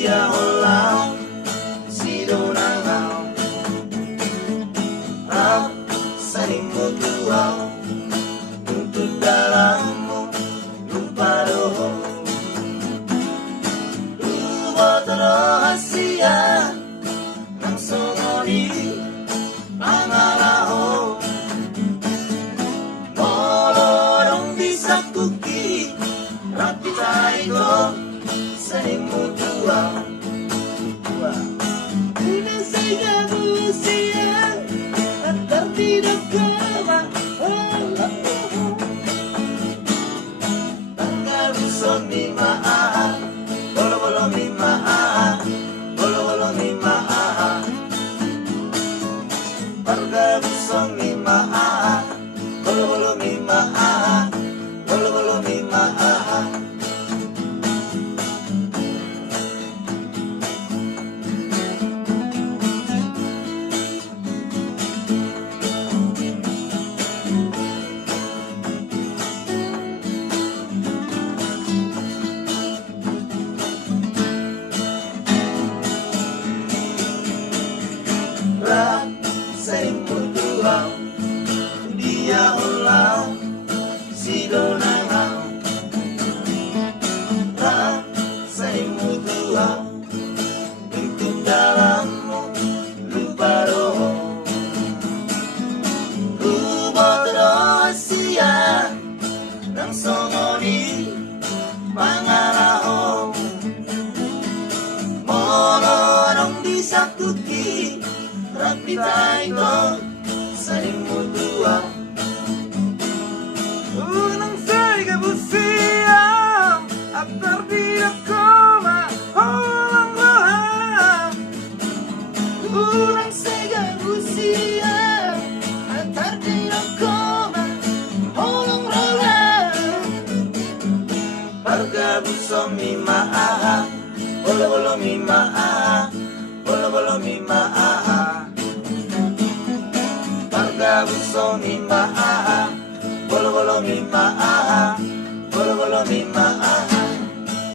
dia ulang sidonang rap saling mutual untuk dalammu lupa doh lupa rahasia nang songoni pangalaho molorong bisa kuki rapi tayo saling mutual una saya berusia antar tidak kema tanggal busong lima bolo bolo lima bolo bolo lima tanggal busong lima bolo bolo lima bolo bolo lima saling mutual dia ulang sidonang saling mutual untuk dalammu lupa doh lupa rahasia nang songoni pangalaho molorong disakuti rapi tayo saling mutual unang saya busiam atar tidak koma holang roha unang saya busiam atar tidak koma holang roha harga busong lima bolo bolo lima bolo bolo lima harga busong lima bolo bolo lima bolo bolo lima